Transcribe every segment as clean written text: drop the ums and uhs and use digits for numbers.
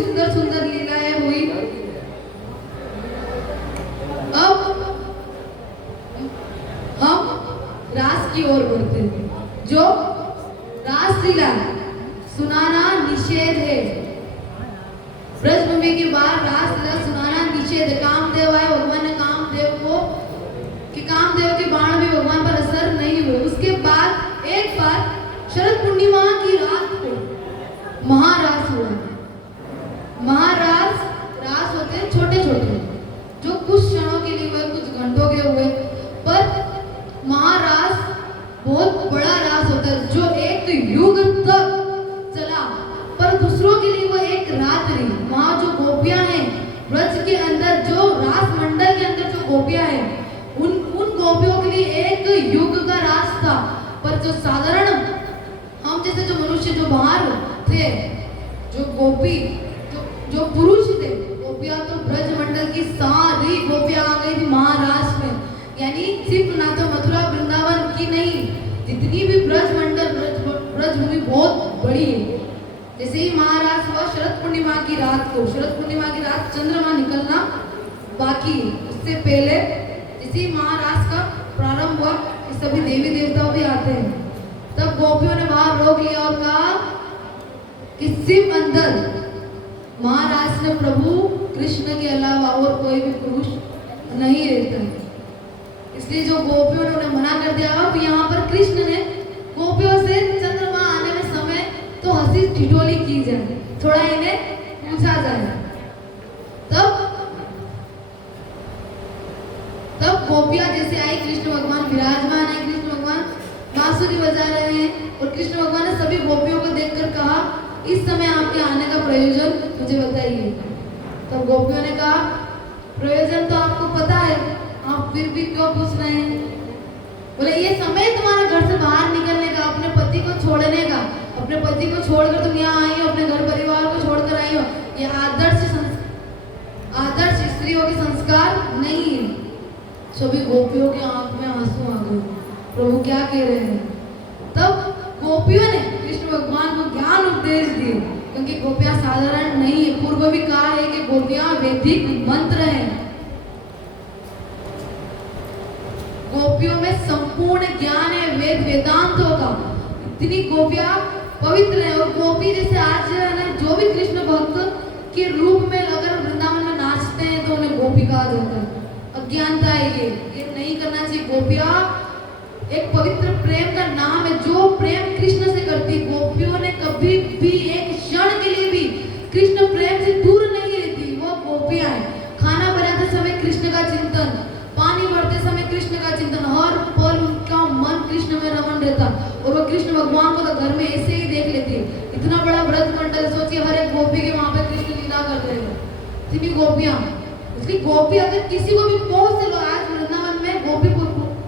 सुंदर सुंदर लीलाएं हुई। अब हम रास की ओर बढ़ते हैं। जो रासलीला सुनाना निषेध है। ब्रजभूमि के बाहर रासलीला सुनाना निषेध है। कामदेव आए, भगवान ने कामदेव के बाण भी भगवान पर असर नहीं हुए। उसके बाद एक बार शरद पूर्णिमा की रात को महारास हुआ। महारास रास होते हैं छोटे छोटे, जो कुछ क्षणों के लिए हुए, कुछ घंटों के हुए, पर महारास बहुत बड़ा रास होता है जो एक युग तक चला। पर दूसरों के लिए वो एक रात्रि। वहाँ जो गोपियां हैं ब्रज के अंदर, जो रास मंडल के अंदर जो गोपियां हैं, उन गोपियों के लिए एक युग का रास था। पर जो साधारण हम जैसे जो मनुष्य जो बाहर थे, जो गोपी जो पुरुष थे, गोपियां तो ब्रज मंडल की सारी गोपियां आ गई थी महारास में। यानी सिर्फ ना तो मथुरा वृंदावन की नहीं, जितनी भी ब्रज मंडल ब्रज भूमि बहुत बड़ी है। जैसे ही महारास हुआ शरद पूर्णिमा की रात को, शरद पूर्णिमा की रात चंद्रमा निकलना बाकी, उससे पहले इसी महारास का प्रारंभ हुआ। सभी देवी देवता भी आते हैं। तब गोपियों ने बाहर रोक लिया और कहा कि सिर्फ अंदर महाराज ने प्रभु कृष्ण के अलावा और कोई भी पुरुष नहीं रहता है। इसलिए जो गोपियों ने उन्हें मना कर दिया। अब यहाँ पर कृष्ण ने गोपियों से चंद्रमा आने में समय तो हंसी ठिठोली की जाए, थोड़ा इन्हें पूछा जाए। तब गोपियां जैसे आई, कृष्ण भगवान विराजमान है, कृष्ण भगवान बांसुरी बजा रहे हैं और कृष्ण भगवान ने सभी गोपियों को देखकर कहा, इस समय आपके आने का प्रयोजन मुझे बताइए। तब गोपियों ने कहा, प्रयोजन तो आपको पता है, आप फिर भी क्यों पूछ रहे हैं? बोले, ये समय तुम्हारा घर से बाहर निकलने का, अपने पति को छोड़ने का। अपने पति को छोड़कर तुम यहाँ आई हो, अपने घर परिवार को छोड़कर आई हो। ये आदर्श स्त्रियों के संस्कार नहीं है। सभी गोपियों के आंख में आंसू आ गए, प्रभु क्या कह रहे हैं? तब गोपियों ने कृष्ण भगवान को ज्ञान उपदेश दिए, क्योंकि गोपियां साधारण नहीं है। पूर्व भी कहा है कि गोपियां वैदिक मंत्र हैं। गोपियों में संपूर्ण ज्ञान है वेद वेदांतों का। इतनी गोपियां पवित्र है। और गोपी जैसे आज जो भी कृष्ण भक्त के रूप में अगर वृंदावन में नाचते हैं तो उन्हें गोपी कहा जाता है। अज्ञानता है ये नहीं करना चाहिए। गोपियां एक पवित्र प्रेम का नाम है, जो प्रेम कृष्ण से करती। गोपियों ने कभी भी एक क्षण के लिए भी कृष्ण प्रेम से दूर नहीं रहती। वो गोपियां हैं। खाना बनाते समय कृष्ण का चिंतन, पानी भरते समय कृष्ण का चिंतन, हर पल उनका मन कृष्ण में रमण रहता। और वो कृष्ण भगवान को तो घर में ऐसे ही देख लेती। इतना बड़ा ब्रज मंडल, सोचिए हर एक गोपी के वहां पे कृष्ण लीला कर रहे हैं, इतनी गोपियां। इसलिए गोपी अगर किसी को भी पहुंच से लो, आज वृंदावन में गोपी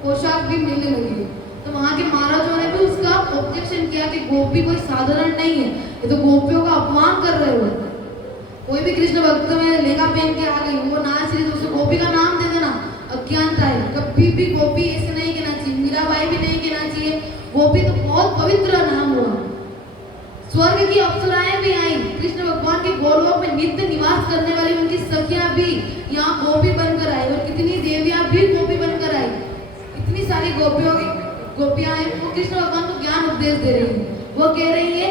पोशाक भी मिलने लगी है, तो वहाँ के महाराजों ने भी उसका ऑब्जेक्शन किया कि गोपी कोई साधारण नहीं है, ये तो गोपियों का अपमान कर रहे हो। कोई भी कृष्ण भक्त में लहंगा पहन के आ गई, वो नाच रही, तो उसको गोपी का नाम दे देना अज्ञानता है। कभी भी गोपी ऐसे नहीं कहना चाहिए, मीराबाई भी नहीं कहना चाहिए। गोपी तो बहुत पवित्र नाम हुआ। स्वर्ग की अप्सराएं भी आई, कृष्ण भगवान के गोलोक में नित्य निवास करने वाली उनकी सखियां भी यहाँ गोपी बनकर आई, और कितनी देवियां भी गोपी बनकर आई। इतनी सारी गोपियां हैं, वो कृष्ण भगवान को ज्ञान उपदेश दे रही है। वो कह रही है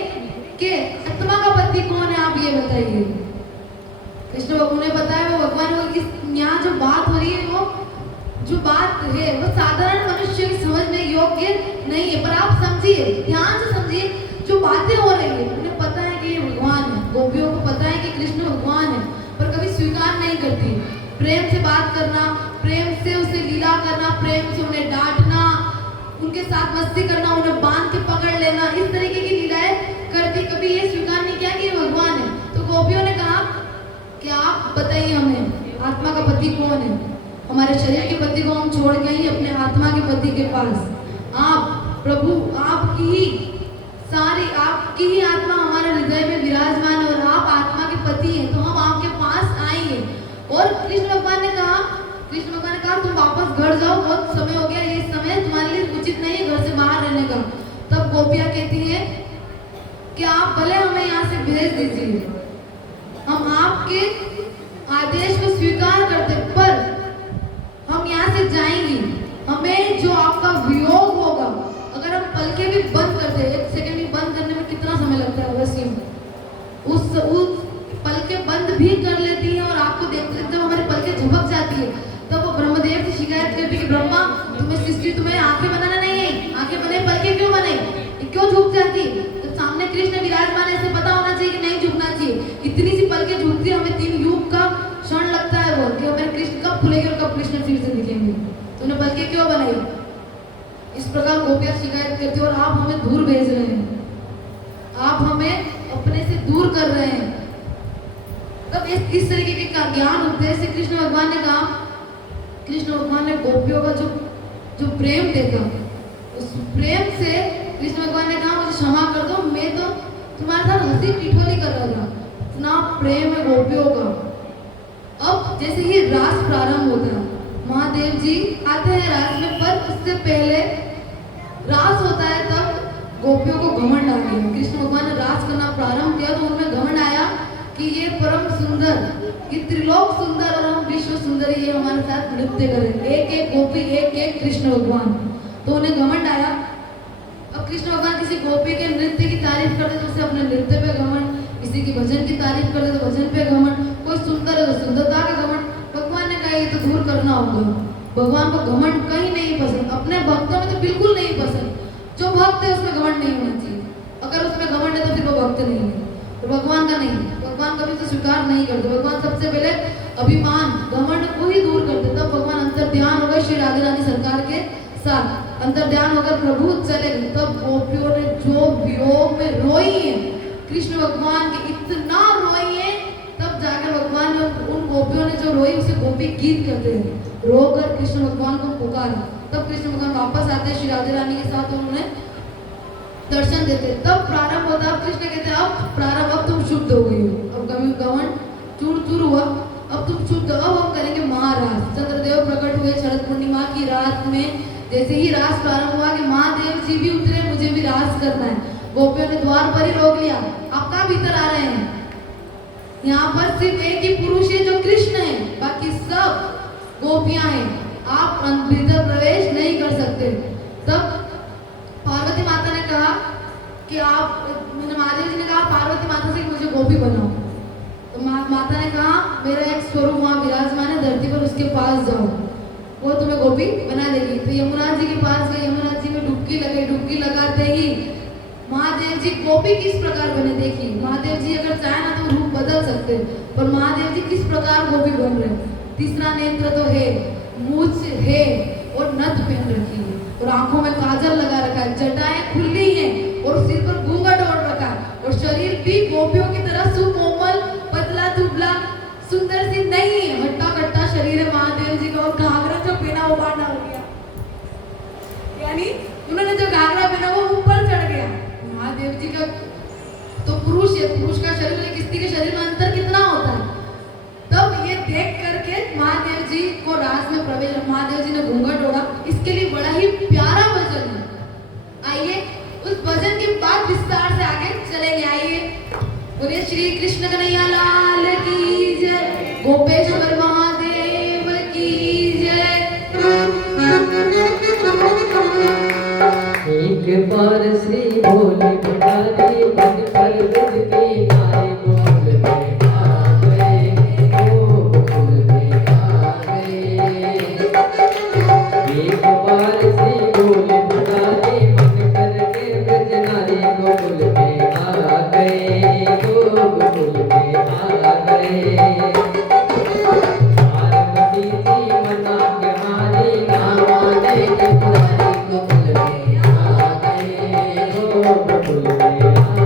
कि आत्मा का पति कौन है, आप ये बताइए। कृष्ण भगवान ने बताया, वो भगवान को यहाँ जो बात हो रही है, वो जो बात है वो साधारण मनुष्य की समझने योग्य नहीं है। पर आप समझिए, ध्यान से समझिए, जो बातें हो रही है, उन्हें पता है कि ये भगवान है, गोपियों को पता है कि कृष्ण भगवान है, पर कभी स्वीकार नहीं करती। प्रेम से बात करना, प्रेम से उसे लीला करना, प्रेम से उन्हें डांटना, उनके साथ मस्ती करना, उन्हें बांध के पकड़ लेना, इस तरीके की लीलाएं करती। कभी ये स्वीकार नहीं किया कि ये भगवान है। तो गोपियों ने कहा कि आप बताइए हमें, आत्मा का पति कौन है? हमारे शरीर के पति को हम छोड़ के ही अपने आत्मा के पति के पास। आप प्रभु, आपकी ही आत्मा हमारे हृदय में विराजमान है, और आप आत्मा के पति हैं, तो हम आपके पास आएंगे। और कृष्ण भगवान ने कहा तुम वापस घर जाओ, बहुत समय हो गया, ये समय तुम्हारे लिए उचित नहीं है घर से बाहर रहने का। तब गोपियां कहती हैं कि आप भले हमें यहाँ से भेज दीजिए, हम आपके आदेश को स्वीकार करते, पर हम यहाँ से जाएंगे, हमें जो आपका वियोग होगा, अगर हम पलके भी बंद कर दे, 1 सेकंड भी बंद करने में कितना समय लगता है वैसे उस पलके बंद भी कर लेती है और आपको देखते देखते जब हमारी पलके झपक जाती है, तब वो ब्रह्मदेव से शिकायत करती है कि ब्रह्मा, तुम्हें सृष्टि, तुम्हें आंखें बनाना नहीं है, आंखें बने, पलके क्यों बने, क्यों झुक जाती? तो सामने कृष्ण विराजमान है, इसे पता होना चाहिए कि नहीं झुकना चाहिए। इतनी सी पलके झुकती है, हमें 3 युग का क्षण लगता है वो कि हमारे कृष्ण कब खुलेंगे और कब कृष्ण फिर से दिखेंगे। तुमने पलके क्यों बनाई? इस प्रकार गोपियां शिकायत करती है और आप हमें दूर भेज रहे हैं, आप हमें अपने से दूर कर रहे हैं। तब इस तरीके के ज्ञान उद्देश्य से कृष्ण भगवान ने कहा, कृष्ण भगवान ने गोपियों का जो प्रेम देखा, उस प्रेम से कृष्ण भगवान ने कहा मुझे क्षमा कर दो, मैं तो तुम्हारे साथ हंसी टिठोली कर रहा था, इतना प्रेम है गोपियों का। अब जैसे ही रास प्रारंभ होता है, महादेव जी आते हैं रास में, पर उससे पहले रास होता है तब गोपियों को घमंड आ गया। कृष्ण भगवान ने रास करना प्रारंभ किया तो उनमें घमंड आया कि ये परम सुंदर, ये त्रिलोक सुंदर और हम विश्व सुंदर, ये हमारे साथ नृत्य करें, एक एक गोपी, एक एक कृष्ण भगवान। तो उन्हें घमंड आया। अब कृष्ण भगवान किसी गोपी के नृत्य की तारीफ करते तो उसे अपने नृत्य पे घमंड, किसी की भजन की तारीफ करते तो भजन पे घमंड, कोई सुंदर है तो सुंदरता का घमंड। भगवान ने कहा ये तो दूर करना होगा। भगवान को घमंड कहीं नहीं पसंद, अपने भक्तों में तो बिल्कुल नहीं पसंद। जो भक्त है उसमें घमंड नहीं होना चाहिए, अगर उसमें घमंड है तो फिर वो भक्त नहीं है। तो भगवान का नहीं, भगवान कभी तो स्वीकार नहीं करते। भगवान सबसे पहले अभिमान, घमंड को ही दूर करते। तब भगवान अंतर्ध्यान हो गए श्री राधा रानी सरकार के साथ, अंतर्ध्यान होकर प्रभु चले गए। तब गोपियों ने जो वियोग में रोई है कृष्ण भगवान के, इतना रोई है, तब जाकर भगवान ने उन गोपियों ने जो रोई उसे गोपी गीत कहते हैं, रोकर कृष्ण भगवान को पुकारा। तब कृष्ण भगवान वापस आते हैं श्री राधा रानी के साथ, उन्होंने दर्शन देते। तब प्रारंभ होता है, कृष्ण कहते हैं अब प्रारंभ, अब तुम शुद्ध हो गई हो, अब घमंड चूर चूर हुआ, अब तुम शुद्ध, अब हम करेंगे महारास। चंद्रदेव प्रकट हुए शरद पूर्णिमा की रात में। जैसे ही रास प्रारंभ हुआ कि महादेव जी भी उतरे, मुझे भी रास करना है। गोपियों ने द्वार पर ही रोक लिया, आप कहाँ भीतर आ रहे हैं? यहाँ पर सिर्फ एक ही पुरुष है जो कृष्ण है, बाकी सब गोपियां हैं, आप भीतर प्रवेश नहीं कर सकते। तब पार्वती माता ने कहा कि आप, महादेव जी ने कहा पार्वती माता से कि मुझे गोपी बनाओ। तो माता ने कहा मेरा एक स्वरूप वहाँ विराजमान है धरती पर, उसके पास जाओ, वो तुम्हें गोपी बना देगी। तो यमुना जी के पास गए, यमुना जी में डुबकी लगाई, डुबकी लगाते ही महादेव जी गोपी किस प्रकार बने देखी। महादेव जी अगर चाहे ना तो रूप बदल सकते, पर महादेव जी किस प्रकार गोपी बन रहे। तीसरा नेत्र तो है, मूछ है और नथ पहन रखी है और आंखों में काजल लगा रखा है, जटाएं खुली हैं और सिर पर घूंघट ओढ़ रखा है और शरीर भी गोपियों की तरह सुकोमल, पतला दुबला, सुंदर सी नहीं है, हट्टा कट्टा शरीर है महादेव जी का। और घाघरा जो पहना वो बांधा हो गया, यानी उन्होंने जो घाघरा पहना वो ऊपर चढ़ गया। महादेव जी का तो पुरुष है, पुरुष का शरीर है, किसी के शरीर में अंतर कितना होता है। तब ये देख करके महादेव जी को रास में प्रवेश, महादेव जी ने घूंघट ओढ़ा। इसके लिए बड़ा ही प्यारा भजन है, आइए उस भजन के बाद विस्तार से आगे चलेंगे। आइए बोलिए श्री कृष्ण कन्हैया लाल की जय, गोपेश्वर महादेव की जय। एक बार श्री भोले भंडारी बन कर ब्रज के नारे गोकुल में आ गए, गोकुल में आ गए। एक बार श्री भोले भंडारी बन कर के ब्रज नारे गोकुल में आ गए, गोकुल में आ गए। पार्वती जी मना के मारी नाम लेके पुरारी गोकुल में आ गए, गोकुल में आ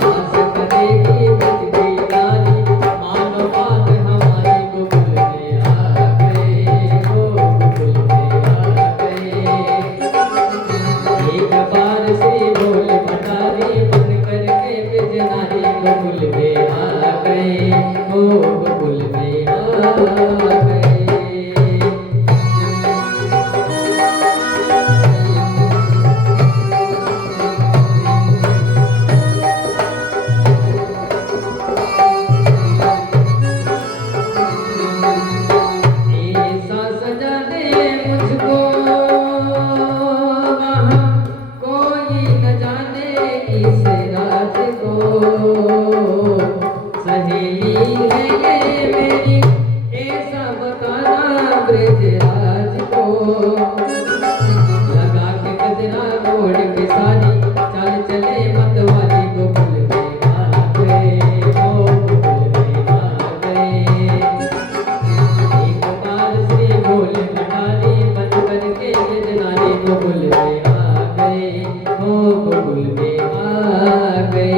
नाच करेगी ब्रज की रानी, मानो बात हमारी गोकुल में आ गए, ओ गोकुल में आ गए। एक बार श्री बोल भंडारी बन करके ब्रज नारी गोकुल में आ गए, ओ गोकुल में आ गए। ऐसा सजा दे मुझको वहाँ कोई न जाने इस राज को, सहेली है ये मेरी ऐसा बताना ब्रजराज को। लगा के गजरा गोड़ के सारी चाल चले मतवाली गोकुल में आ गए, ओ गोकुल में आ गए। एक बार श्री भोले भंडारी बन करके ब्रजनारी गोकुल में आ गए, ओ गोकुल में आ गए।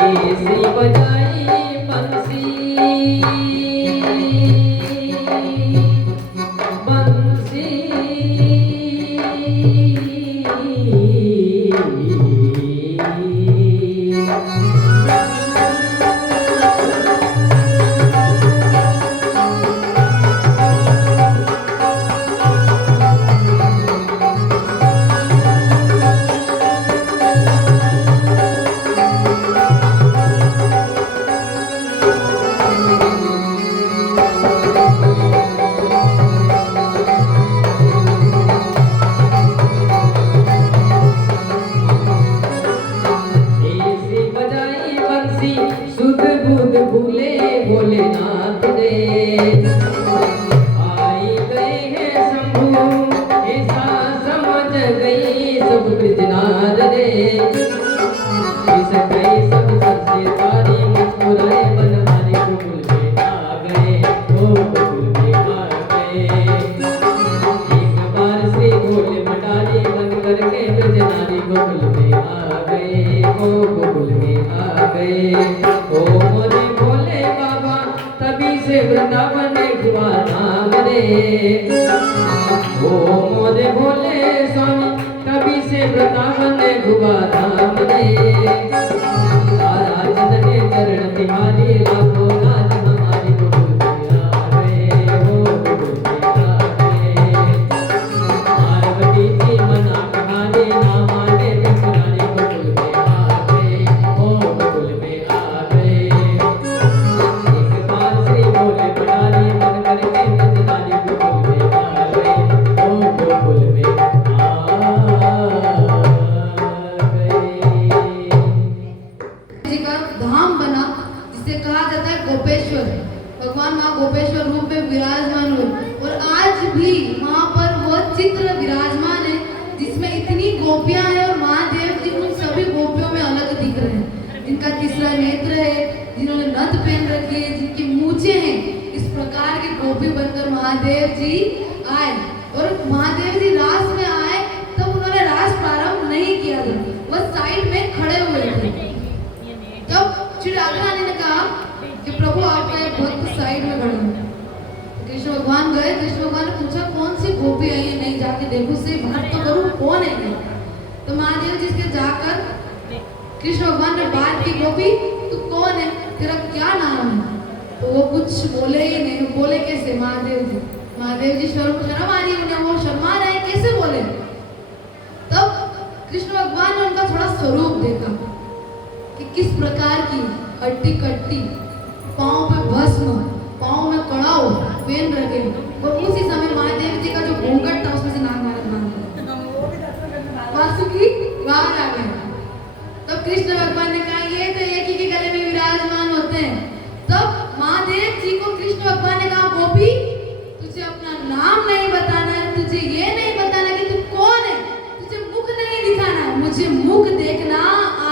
ऐसी बजाई बंसी बंसी, ऐसी बजाई बंसी सुध बुध भूले भोलेनाथ रे। आई गए हैं शंभू ऐसा समझ गई सब ब्रजनार रे। इस गई सब सबसे सारी मुस्कुराए बनवारी गोकुल में आ गए, ओ गोकुल में आ गए। एक बार श्री भोले भंडारी बन करके ब्रजनारी गोकुल में आ गए, ओ गोकुल में आ गए। ओ मोरे भोले बाबा तभी से वृंदावन हुआ नाम रे। ओ मोरे भोले स्वामी तभी से वृंदावन हुआ नाम रे। आराधन ने चरण तिहारी लाखों नाथ हमारी गोकुल में आ गए, ओ गोकुल में आ गए। पार्वती जी मना कहानी ना माने ब्रजनारी गोकुल में आ गए, ओ गोकुल में आ गए। एक बार श्री भोले भंडारी बन करके ब्रजनारी गोकुल में आ गए, ओ गोकुल में आ गए। जी का धाम बना जिसे कहा जाता है गोपेश्वर। भगवान वहाँ गोपेश्वर रूप में विराजमान हुए और आज भी वहाँ पर वो चित्र विराजमान है जिसमें इतनी गोपियां हैं और महादेव जी उन सभी गोपियों में अलग दिख रहे हैं, जिनका तीसरा नेत्र है, जिन्होंने नथ पहन रखी है, जिनकी मूछें हैं। इस प्रकार की गोपी बनकर महादेव जी आए और महादेव जी रास में आए तब उन्होंने रास प्रारंभ नहीं किया था, वह साइड में खड़े हुए थे। तब श्री राधा रानी ने कहा कि प्रभु आपका एक भक्त साइड में खड़े हैं। कृष्ण भगवान गए, कृष्ण भगवान ने पूछा कौन सी गोपी आई है, नहीं जाके देखो से बात तो करूं कौन है ये। तो महादेव जी के जाकर कृष्ण भगवान ने बात की, गोपी तू कौन है, तेरा क्या नाम है? तो वो कुछ बोले ही नहीं। बोले कैसे? महादेव जी शर्म आ रही है उन्हें, वो शर्मा रहे हैं, कैसे बोले? तब कृष्ण भगवान ने उनका थोड़ा स्वरूप देखा कि किस प्रकार की हट्टी कट्टी, पाँव पे भस्म, पाँव में कड़ाव पहन रखे और उसी समय महादेव जी का जो घूंघट था उसमें से नाग वासुकी बाहर आ गए। तब कृष्ण भगवान ने कहा ये तो एक ही के गले में विराजमान होते हैं। तब महादेव जी को कृष्ण भगवान ने कहा गोपी तुझे अपना नाम नहीं बताना है, तुझे ये नहीं बताना कि तू कौन है, तुझे मुख नहीं दिखाना है, मुझे मुख देखना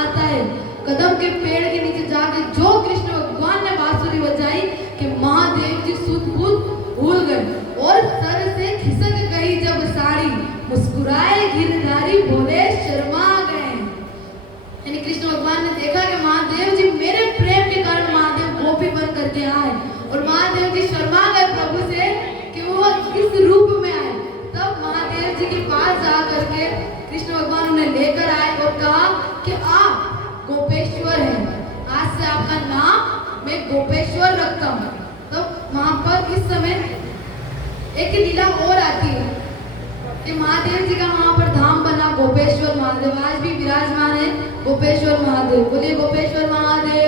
आता है। कदम के पेड़ के नीचे जाके जो कृष्ण भगवान खिसक गई जब साड़ी, मुस्कुराए गिरधारी बोले शर्मा गए। यानी कृष्ण भगवान ने देखा कि महादेव जी मेरे प्रेम के कारण महादेव गोपी बन करके आए और महादेव जी शर्मा गए प्रभु से कि वो किस रूप में आए। तब महादेव जी के पास जा करके कृष्ण भगवान उन्हें लेकर आए और कहा कि आप गोपेश्वर हैं, आज से आपका नाम मैं गोपेश्वर रखता हूँ। तो वहां पर इस समय एक लीला और आती है कि महादेव जी का वहां पर धाम बना गोपेश्वर महादेव, आज भी विराजमान है गोपेश्वर महादेव। बोलिए गोपेश्वर महादेव।